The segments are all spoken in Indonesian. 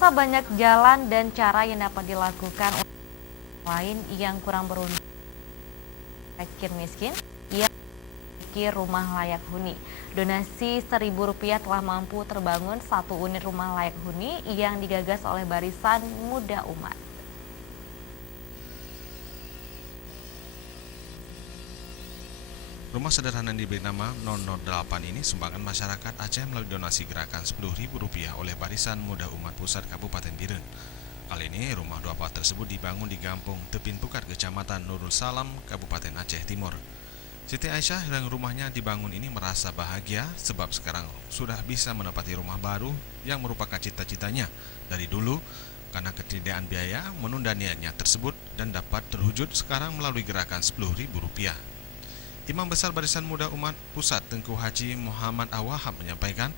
Pemirsa, banyak jalan dan cara yang dapat dilakukan untuk lain yang kurang beruntung fakir miskin yang memiliki rumah layak huni. Donasi Rp1.000 telah mampu terbangun satu unit rumah layak huni yang digagas oleh Barisan Muda Umat. Rumah sederhana yang diberi nama 008 ini sumbangan masyarakat Aceh melalui donasi gerakan Rp10.000 oleh Barisan Muda Umat Pusat Kabupaten Biren. Kali ini rumah duafa tersebut dibangun di Kampung Tepin Pukat, Kecamatan Nurul Salam, Kabupaten Aceh Timur. Siti Aisyah yang rumahnya dibangun ini merasa bahagia sebab sekarang sudah bisa menempati rumah baru yang merupakan cita-citanya dari dulu karena ketiadaan biaya menunda niatnya tersebut dan dapat terwujud sekarang melalui gerakan Rp10.000. Imam Besar Barisan Muda Umat Pusat Tengku Haji Muhammad Awahab menyampaikan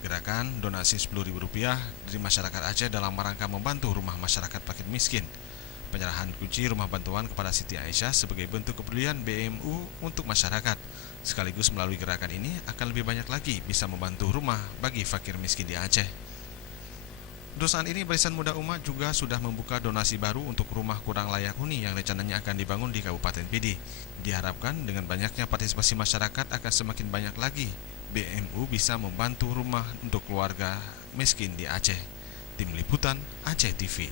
gerakan donasi Rp10.000 dari masyarakat Aceh dalam rangka membantu rumah masyarakat fakir miskin. Penyerahan kunci rumah bantuan kepada Siti Aisyah sebagai bentuk kepedulian BMU untuk masyarakat. Sekaligus melalui gerakan ini akan lebih banyak lagi bisa membantu rumah bagi fakir miskin di Aceh. Untuk saat ini, Barisan Muda Umat juga sudah membuka donasi baru untuk rumah kurang layak huni yang rencananya akan dibangun di Kabupaten Pidi. Diharapkan dengan banyaknya partisipasi masyarakat akan semakin banyak lagi BMU bisa membantu rumah untuk keluarga miskin di Aceh. Tim Liputan Aceh TV.